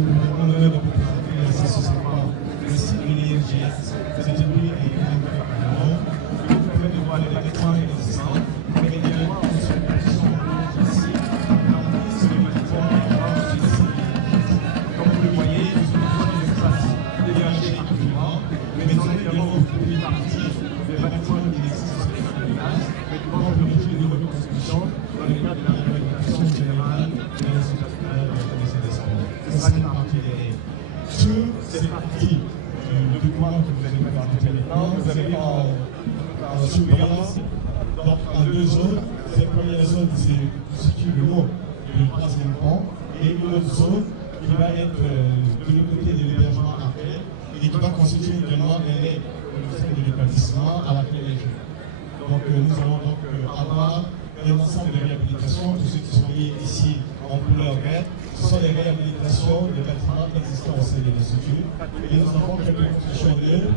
l'honneur de vous présenter l'association le site de l'IRGS. C'est depuis et que vous pouvez voir les bâtiments existants, mais également sur les bâtiments ici, sur les bâtiments ici. Comme vous le voyez, nous sommes dans l'espace dégagé actuellement, mais nous sommes également au premier partie des bâtiments qui existent sur les villages, mais qui vont faire l'objet de reconstruction dans le cadre de la réhabilitation générale de l'institut national de la commission des sports. Ce sera une partie des sur cette partie du document que vous allez présenter maintenant, vous avez en surveillance donc en deux zones. Cette première zone, c'est situe le long du troisième pont, et une autre zone qui va être de l'autre côté de l'hébergement après et qui va constituer également un lait au sein de l'établissement à la clé des jeux. Donc nous allons donc avoir un ensemble de réhabilitations. Tous ceux qui sont liés ici en couleur verte, ce sont les réhabilitations des bâtiments existants au sein de l'Institut. Et nous avons quelques constructions neuves.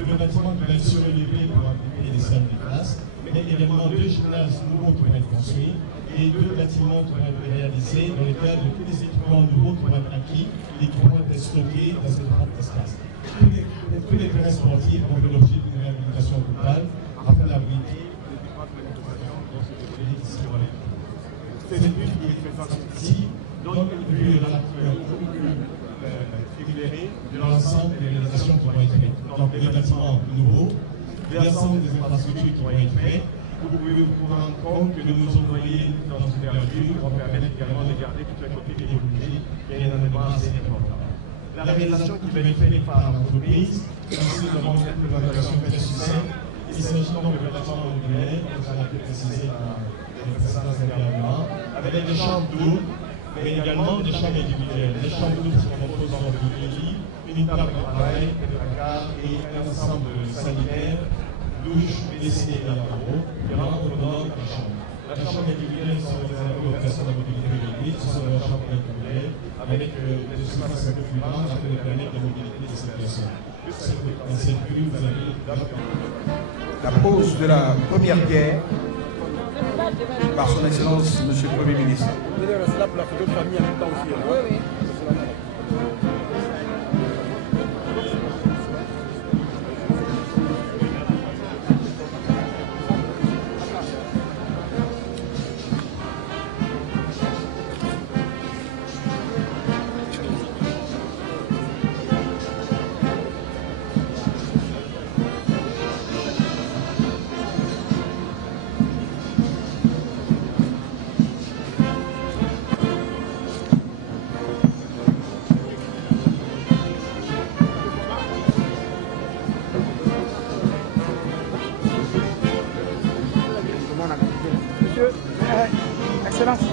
Le bâtiment qui va être surélevé pour abriter les salles de classe, mais également deux gymnases nouveaux qui vont être construits et deux bâtiments qui vont être réalisés dans le cadre de tous les équipements nouveaux qui vont être acquis et qui vont être stockés dans cette grande espace. Tous les terrains sportifs ont fait l'objet d'une réhabilitation totale afin d'abriter les différentes manifestations dans ce volet ici. Cette étude qui est présente ici donne une vue éclairée de l'ensemble des réalisations qui vont être faites. Donc les bâtiments nouveaux, l'ensemble des infrastructures qui vont être faites. Vous pouvez vous rendre compte que nous nous envoyons dans une verdure pour permettre également de garder tout un côté écologique qui est un élément assez important. La réalisation qui va être faite par l'entreprise, ici nous avons une présentation très succincte. Il s'agit donc de bâtiments modulaires, comme ça a été précisé dans les précédents intervenants, avec des chambres doubles, mais également des chambres individuelles. Les chambres doubles se composent en deux lits, une table de travail, des placards et un ensemble sanitaire, douche, WC et lavabo, qui rentrent dans la chambre. La chambre individuelle sont réservées aux personnes à mobilité réduite, ce sont des chambres individuelles avec des espaces un peu plus grands afin de permettre la mobilité de ces personnes. Dans cette vue, vous avez la pose de la première pierre par son Excellence, Monsieur le Premier ministre. C'est là pour la photo de famille en même temps aussi. Oui, oui. Monsieur, Excellence.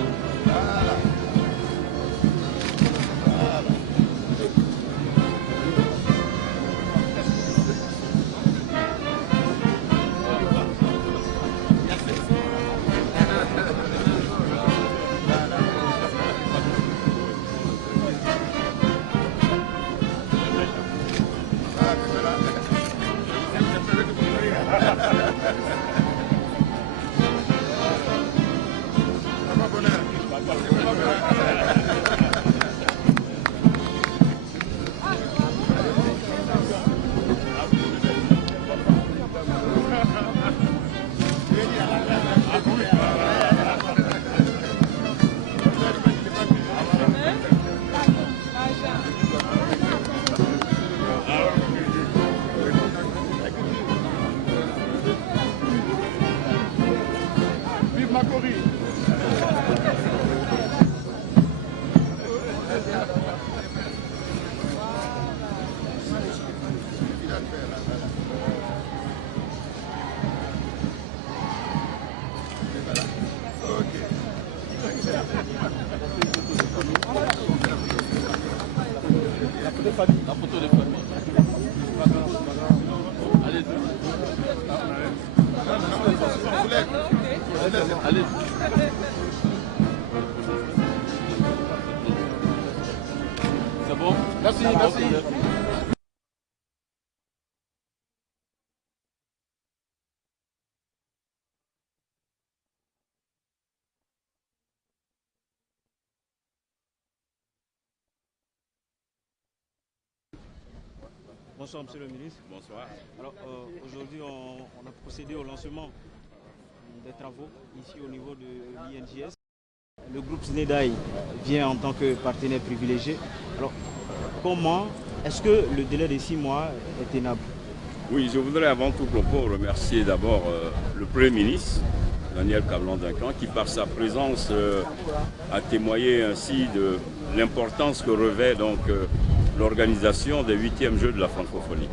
Vive Macori. La photo de famille. Allez. C'est bon? Merci, merci. Bonsoir, Monsieur le ministre. Bonsoir. Alors, aujourd'hui, on a procédé au lancement des travaux ici au niveau de l'INJS. Le groupe SNEDAI vient en tant que partenaire privilégié. Alors, comment est-ce que le délai de 6 mois est tenable? Oui, je voudrais avant tout propos remercier d'abord le Premier ministre, Daniel Kablan-Duncan, qui par sa présence a témoigné ainsi de l'importance que revêt donc l'organisation des 8e Jeux de la francophonie.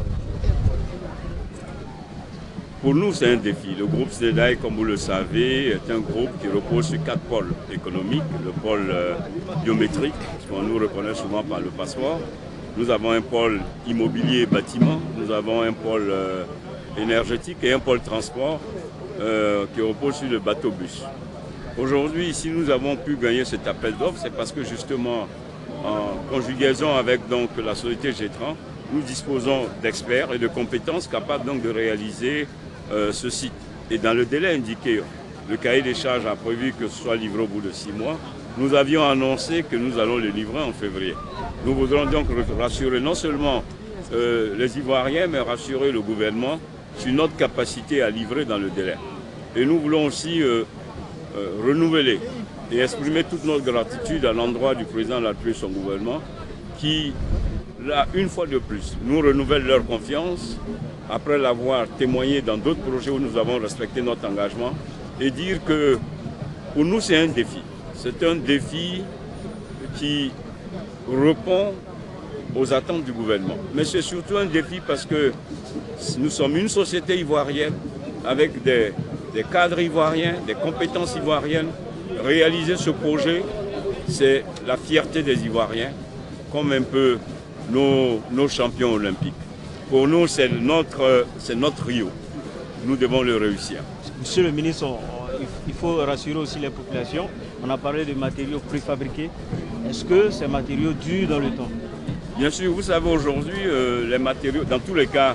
Pour nous, c'est un défi. Le groupe SNEDAI, comme vous le savez, est un groupe qui repose sur 4 pôles économiques. Le pôle biométrique, qu'on nous reconnaît souvent par le passeport. Nous avons un pôle immobilier et bâtiment. Nous avons un pôle énergétique et un pôle transport qui repose sur le bateau-bus. Aujourd'hui, si nous avons pu gagner cet appel d'offres, c'est parce que justement, en conjugaison avec donc, la société Gétran, nous disposons d'experts et de compétences capables donc, de réaliser ce site. Et dans le délai indiqué, le cahier des charges a prévu que ce soit livré au bout de 6 mois. Nous avions annoncé que nous allons le livrer en février. Nous voudrons donc rassurer non seulement les Ivoiriens, mais rassurer le gouvernement sur notre capacité à livrer dans le délai. Et nous voulons aussi renouveler et exprimer toute notre gratitude à l'endroit du président de la République et son gouvernement qui, là, une fois de plus, nous renouvelle leur confiance après l'avoir témoigné dans d'autres projets où nous avons respecté notre engagement et dire que pour nous c'est un défi. C'est un défi qui répond aux attentes du gouvernement. Mais c'est surtout un défi parce que nous sommes une société ivoirienne avec des cadres ivoiriens, des compétences ivoiriennes. Réaliser ce projet, c'est la fierté des Ivoiriens, comme un peu nos champions olympiques. Pour nous, c'est notre Rio. Nous devons le réussir. Monsieur le ministre, il faut rassurer aussi les populations. On a parlé de matériaux préfabriqués. Est-ce que ces matériaux durent dans le temps? Bien sûr, vous savez aujourd'hui, les matériaux, dans tous les cas,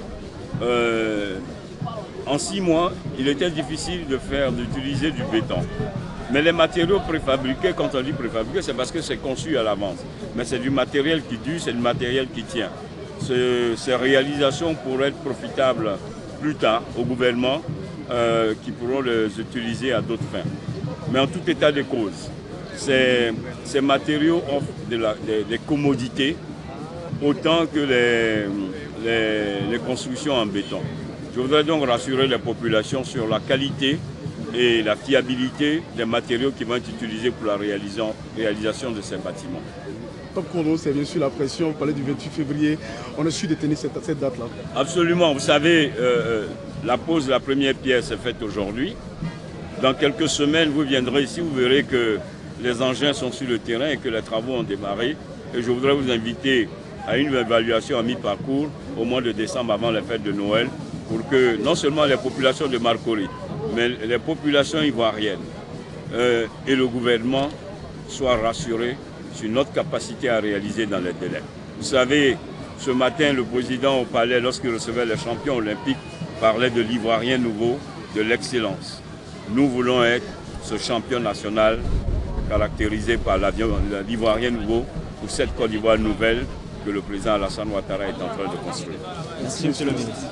en 6 mois, il était difficile d'utiliser du béton. Mais les matériaux préfabriqués, quand on dit préfabriqués, c'est parce que c'est conçu à l'avance. Mais c'est du matériel qui dure, c'est du matériel qui tient. Ces réalisations pourraient être profitables plus tard au gouvernement qui pourront les utiliser à d'autres fins. Mais en tout état de cause, ces matériaux offrent des commodités autant que les constructions en béton. Je voudrais donc rassurer les populations sur la qualité et la fiabilité des matériaux qui vont être utilisés pour la réalisation de ces bâtiments. Top chrono, c'est bien sûr la pression. Vous parlez du 28 février. On a su détenir cette date-là. Absolument. Vous savez, la pose de la première pierre s'est faite aujourd'hui. Dans quelques semaines, vous viendrez ici, vous verrez que les engins sont sur le terrain et que les travaux ont démarré. Et je voudrais vous inviter à une évaluation à mi-parcours au mois de décembre avant les fêtes de Noël pour que non seulement les populations de Marcory, mais les populations ivoiriennes et le gouvernement soient rassurés sur notre capacité à réaliser dans les délais. Vous savez, ce matin, le président au palais, lorsqu'il recevait les champions olympiques, parlait de l'Ivoirien nouveau, de l'excellence. Nous voulons être ce champion national caractérisé par l'Ivoirien nouveau pour cette Côte d'Ivoire nouvelle que le président Alassane Ouattara est en train de construire. Merci, monsieur le ministre.